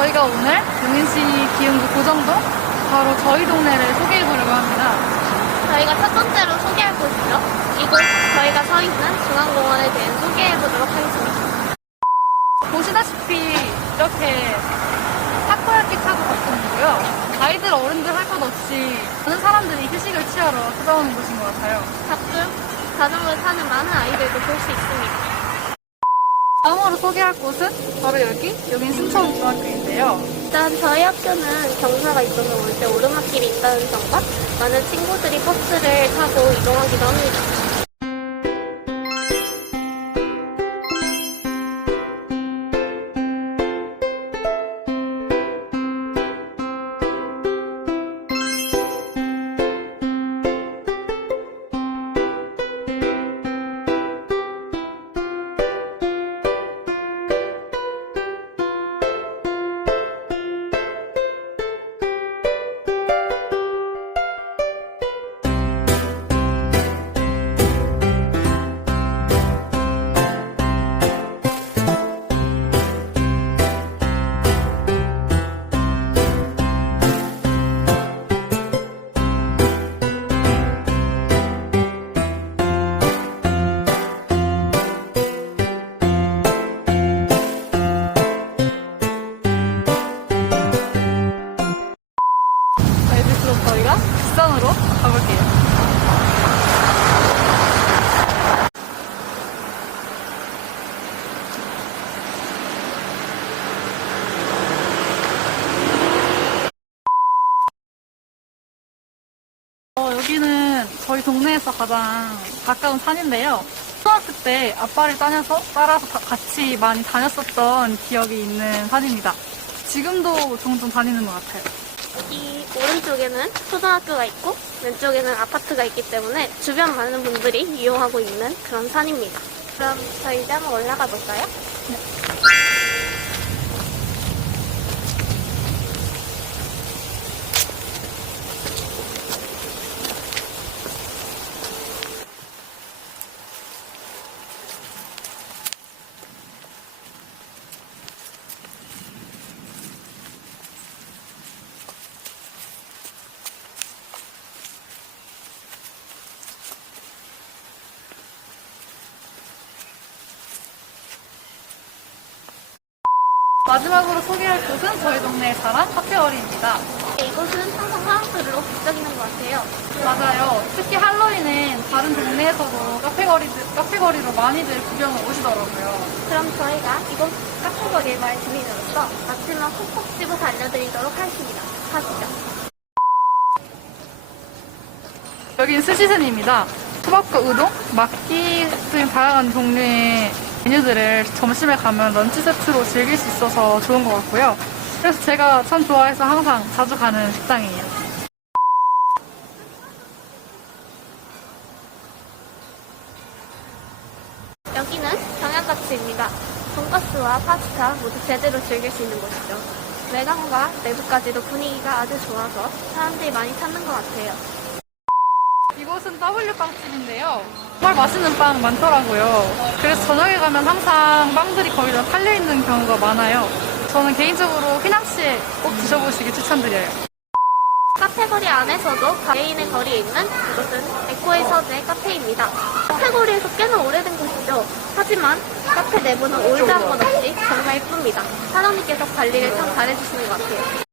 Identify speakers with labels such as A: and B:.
A: 저희가 오늘 용인시 기흥구 고정동 바로 저희 동네를 소개해보려고 합니다.
B: 저희가 첫 번째로 소개할 곳이죠. 이곳 저희가 서 있는 중앙공원에 대해 소개해보도록 하겠습니다.
A: 보시다시피 이렇게 타코야키 타고 갔었는데요. 아이들 어른들 할 것 없이 많은 사람들이 휴식을 취하러 찾아오는 곳인 것 같아요.
B: 가끔 자전거를 타는 많은 아이들도 볼 수 있습니다.
A: 다음으로 소개할 곳은 바로 여기 용인 순천 중학교인데요.
B: 일단 저희 학교는 경사가 있어서 올 때 오르막길이 있다는 점과 많은 친구들이 버스를 타고 이동하기도 합니다.
A: 저희 동네에서 가장 가까운 산인데요. 초등학교 때 아빠를 따라서, 따라서 다- 같이 많이 다녔었던 기억이 있는 산입니다. 지금도 종종 다니는 것 같아요.
B: 여기 오른쪽에는 초등학교가 있고 왼쪽에는 아파트가 있기 때문에 주변 많은 분들이 이용하고 있는 그런 산입니다. 그럼 저희 이제 한번 올라가 볼까요?
A: 마지막으로 소개할 곳은 저희 동네의 자랑 카페어리입니다.
B: 이곳은 항상 사람들로 북적이는 것 같아요.
A: 맞아요. 특히 할로윈은 다른 동네에서도 카페거리, 카페거리로 많이들 구경을 오시더라고요.
B: 그럼 저희가 이곳 카페거리의 말 주민으로서 마지막 콕콕 집어서 알려드리도록 하겠습니다. 가시죠.
A: 여긴 스시센입니다. 초밥과 우동, 막기 등 다양한 종류의 메뉴들을 점심에 가면 런치 세트로 즐길 수 있어서 좋은 것 같고요. 그래서 제가 참 좋아해서 항상 자주 가는 식당이에요.
B: 여기는 경양가츠입니다. 돈가스와 파스타 모두 제대로 즐길 수 있는 곳이죠. 외관과 내부까지도 분위기가 아주 좋아서 사람들이 많이 찾는 것 같아요.
A: 이곳은 W 빵집인데요. 정말 맛있는 빵 많더라고요. 그래서 저녁에 가면 항상 빵들이 거의 다 팔려 있는 경우가 많아요. 저는 개인적으로 휘낭시에 꼭 드셔보시길 추천드려요.
B: 카페거리 안에서도 개인의 거리에 있는 이곳은 에코의 서재 카페입니다. 카페거리에서 꽤나 오래된 곳이죠. 하지만 카페 내부는 올드한 것 없이 정말 예쁩니다. 사장님께서 관리를 참 잘해주시는 것 같아요.